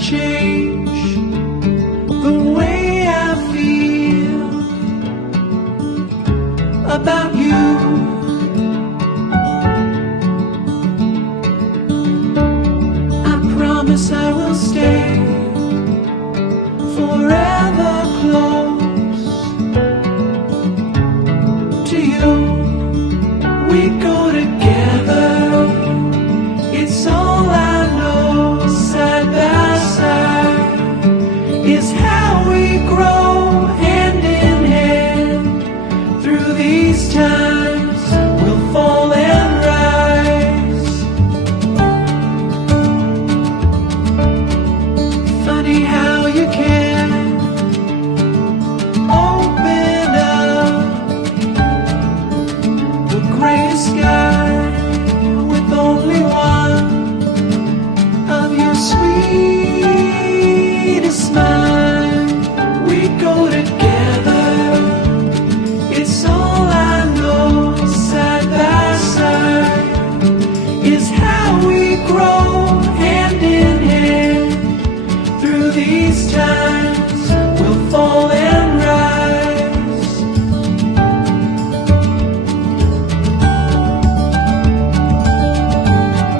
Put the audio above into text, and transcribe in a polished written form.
change the way I feel about you. I promise I will stay forever close to you. We go